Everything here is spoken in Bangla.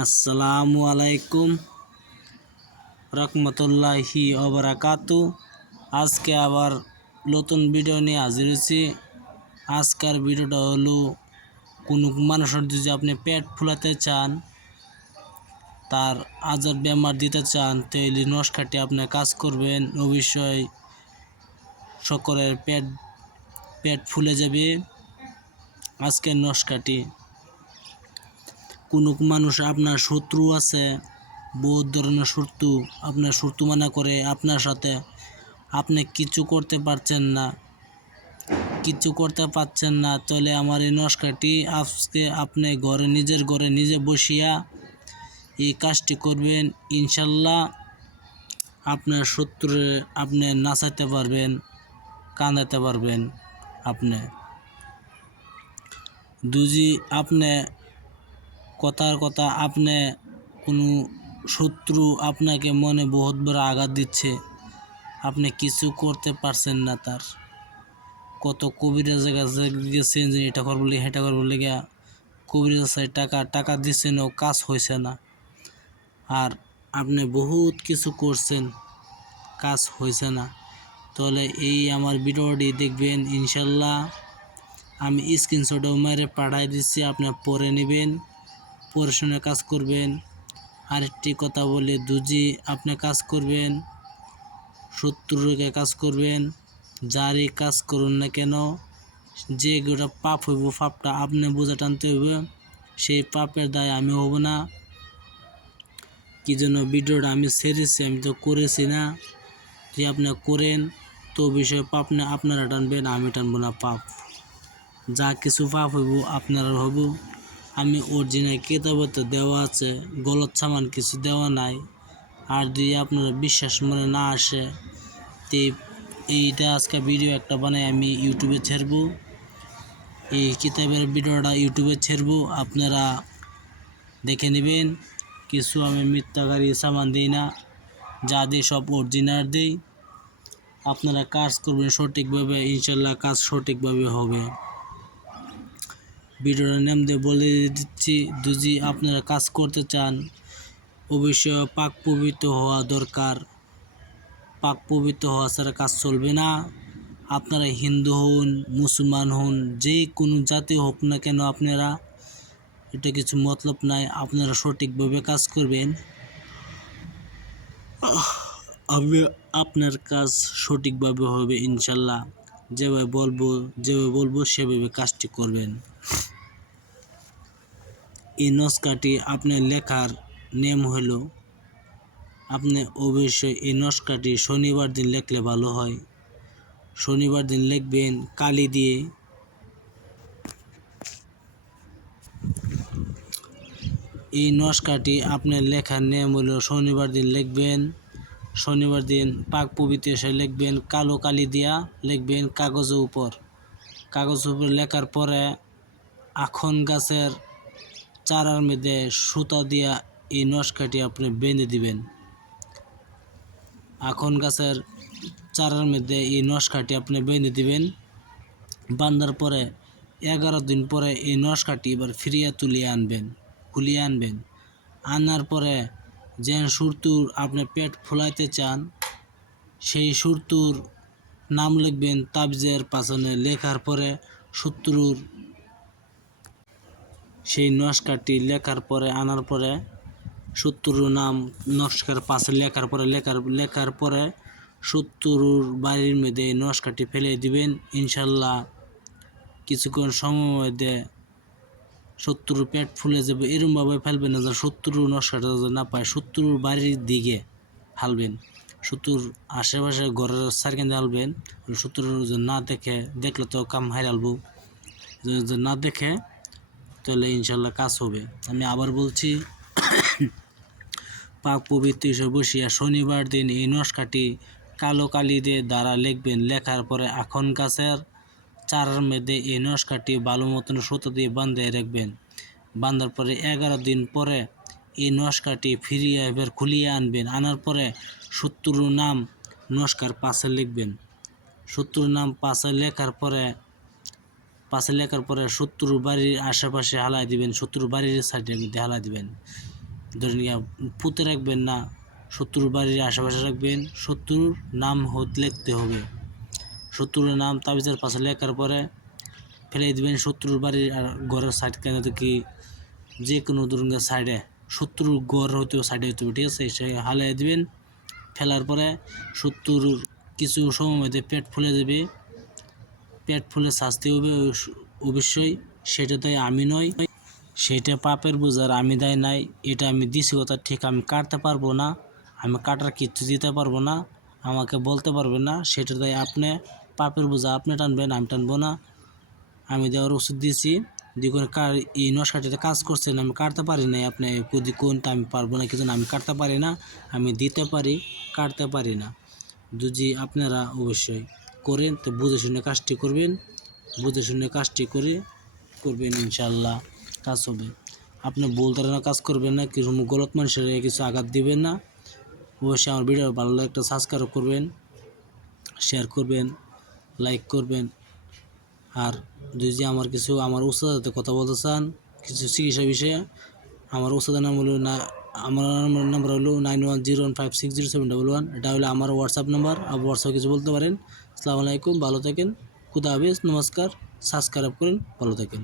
আসসালামু আলাইকুম রহমতুল্লাহি অবরাকাতু আজকে আবার নতুন ভিডিও নিয়ে হাজির হয়েছি। আজকের ভিডিওটা হলো, কোনো মানুষের যদি আপনি পেট ফুলাতে চান, তার আজার বেমার দিতে চান তাহলে নস্কাটি আপনি কাজ করবেন। অবশ্যই সকলের পেট পেট ফুলে যাবে। আজকের নস্কাটি কোনো মানুষ আপনার শত্রু আছে, বহুত ধরনের শত্রু আপনার শত্রু মানা করে আপনার সাথে। আপনি কিছু করতে পারছেন না। কিছু করতে পারছেন না, তাহলে আমার এই নস্কাটি আজকে আপনি ঘরে, নিজের ঘরে নিজে বসিয়া এই কাজটি করবেন। ইনশাল্লাহ আপনার শত্রু আপনি নাচাইতে পারবেন কাঁদাতে পারবেন আপনি। দুজি, আপনি কথার কথা আপনি কোনো শত্রু আপনাকে মনে বহুত বড় আঘাত দিচ্ছে। আপনি কিছু করতে পারছেন না তার। কত কবিরাজের কাছে গেছেন যে এটা করব লি হেটা করব লেগে। কবিরাজ টাকা টাকা দিচ্ছেন, ও কাজ হয়েছে না। আর আপনি বহুত কিছু করছেন, কাজ হয়েছে না। তাহলে এই আমার ভিডিওটি দেখবেন, ইনশাল্লাহ। আমি স্ক্রিনশটও মেরে পাঠাই দিচ্ছি, আপনি পরে নেবেন। পরে শুনে কাজ করবেন। আরেকটি কথা বলে দুজি, আপনি কাজ করবেন শত্রুকে কাজ করবেন, যারই কাজ করুন না কেন, যে গোটা পাপ হইব, পাপটা আপনি বোঝা টানতে হইব, সেই পাপের দায় আমি হব না। কি জন্য ভিডিওটা আমি ছেড়েছি, আমি তো করেছি না। যে আপনি করেন, তো বিষয়ে পাপ না, আপনারা টানবেন, আমি টানবো না পাপ। যা কিছু পাপ হইব, আপনারা হইব আমি অরিজিনাল কেতাবে তো দেওয়া আছে, গলত সামান কিছু দেওয়া নাই। আর যদি আপনারা বিশ্বাস মনে না আসে, তে এইটা আজকে ভিডিও একটা বানাই আমি ইউটিউবে ছেড়বো। এই কিতাবের ভিডিওটা ইউটিউবে ছেড়বো, আপনারা দেখে নেবেন। কিছু আমি মিথ্যাকারী সামান দিই না, যা দিই সব অরিজিনাল দিই। আপনারা কাজ করবেন সঠিকভাবে, ইনশাল্লাহ কাজ সঠিকভাবে হবে। ভিডিওর নাম দিয়ে বলে দিচ্ছি, যদি আপনারা কাজ করতে চান, অবশ্যই পাক পবিত্র হওয়া দরকার। পাক পবিত্র হওয়া ছাড়া কাজ চলবে না। আপনারা হিন্দু হন, মুসলমান হন, যে কোনো জাতি হোক না কেন আপনারা, এটা কিছু মতলব নাই, আপনারা সঠিকভাবে কাজ করবেন। আমি আপনার কাজ সঠিকভাবে হবে, ইনশাল্লাহ। যেভাবে বলব যেভাবে বলব, সেভাবে কাজটি করবেন। এই নস্কাটি আপনার লেখার নেম হলো, আপনি অবশ্যই এই নস্কাটি শনিবার দিন লেখলে ভালো হয়। শনিবার দিন লিখবেন কালি দিয়ে। এই নস্কাটি আপনার লেখার নেম হলো শনিবার দিন লিখবেন, শনিবার দিন পাক পবিত্র এসে লিখবেন, কালো কালি দিয়া লিখবেন কাগজের উপর। কাগজের উপর লেখার পরে আখন গাছের চারার মধ্যে সুতা দিয়া এই নস্কাটি আপনি বেঁধে দিবেন। আখন গাছের চারার মধ্যে এই নস্কাটি আপনি বেঁধে দিবেন। বান্ধার পরে এগারো দিন পরে এই নস্কাটি এবার ফিরিয়ে তুলিয়ে আনবেন, খুলিয়ে আনবেন। আনার পরে যে সুরতুর আপনি পেট ফুলাইতে চান, সেই সুরতুর নাম লিখবেন তাবজের পাশনে লেখার পরে শত্রুর সেই নস্কাটি লেখার পরে, আনার পরে শত্রুর নাম নস্কার পাশে লেখার পরে, লেখার লেখার পরে শত্রুর বাড়ির মধ্যে এই নস্কাটি ফেলে দিবেন। ইনশাল্লাহ কিছুক্ষণ সময় মধ্যে শত্রুর পেট ফুলে যাবে। এরমভাবে ফেলবেন না যে শত্রুর নস্কাটা যাতে না পায় শত্রুর বাড়ির দিকে হালবেন শত্রুর আশেপাশে ঘরের সার্কেন হালবেন শত্রুর না দেখে, দেখলে তো কাম হারালবো না দেখে তাহলে ইনশাল্লাহ কাজ হবে। আমি আবার বলছি, পাক পবিত্র বসিয়া শনিবার দিন এই নস্কাটি কালো কালি দিয়ে দ্বারা লিখবেন। লেখার পরে আখন গাছের চারার মধ্যে এই নস্কাটি ভালো মতন সুতো দিয়ে বাঁধে রাখবেন। বাঁধার পরে এগারো দিন পরে এই নস্কাটি ফিরিয়ে এবার খুলিয়ে আনবেন। আনার পরে শত্রুর নাম নস্কার পাশে লিখবেন। শত্রুর নাম পাশে লেখার পরে পাশে লেখার পরে শত্রুর বাড়ির আশেপাশে হালাই দিবেন শত্রুর বাড়ির সাইডের মধ্যে হালাই দিবেন। ধরে নিয়ে পুঁতে রাখবেন না শত্রুর বাড়ির আশেপাশে রাখবেন। শত্রুর নাম হত লিখতে হবে। শত্রুর নাম তাবিজের পাশে লেখার পরে ফেলে দিবেন শত্রুর বাড়ির আর ঘরের সাইড কেন কি? যে কোনো ধরুন সাইডে শত্রুর ঘর হইতে সাইডে হইতে হবে, ঠিক আছে? সে হালে দিবেন ফেলার পরে শত্রুর কিছু সময় মধ্যে পেট ফুলে যাবে। পেট ফুলে শাস্তি হবে, অবশ্য- অবশ্যই। সেটা তাই আমি নয় সেটা পাপের বোঝার আমি দেয় নাই। এটা আমি দিছি কথা ঠিক, আমি কাটতে পারব না। আমি কাটার কিচ্ছু দিতে পারব না। আমাকে বলতে পারবেন না। সেটা তাই আপনি। পাপের বোঝা আপনি টানবেন, আমি টানবো না। আমি দেওয়ার ওষুধ দিয়েছি। দ্বিগুণ কার এই নশাটিতে কাজ করছেন আমি কাটতে পারি না আপনি যদি কোনটা আমি পারব না কিছু আমি কাটতে পারি না। আমি দিতে পারি, কাটতে পারি না। যদি আপনারা অবশ্যই করেন, তো বুঝে শুনে কাজটি করবেন। বুঝে শুনে কাজটি করে করবেন ইনশাল্লাহ কাজ হবে। আপনি বলতে না কাজ করবেন না কিছু গলত মানুষের কিছু আঘাত দিবেন না। অবশ্যই আমার ভিডিও ভালো লাগলে একটা সাবস্ক্রাইব করবেন শেয়ার করবেন লাইক করবেন। আর যদি আমার কিছু, আমার উস্তাদের কথা বলতে চান, কিছু চিকিৎসা বিষয়ে, আমার উস্তাদের নাম হলো না, আমার নাম্বার হলো nine one zero one five six zero seven double one এটা হলো আমার হোয়াটসঅ্যাপ নাম্বার আর হোয়াটসঅ্যাপে কিছু বলতে পারেন। আসসালামু আলাইকুম ভালো থাকেন খুদা হাফিজ নমস্কার সাবস্ক্রাইব করেন ভালো থাকেন।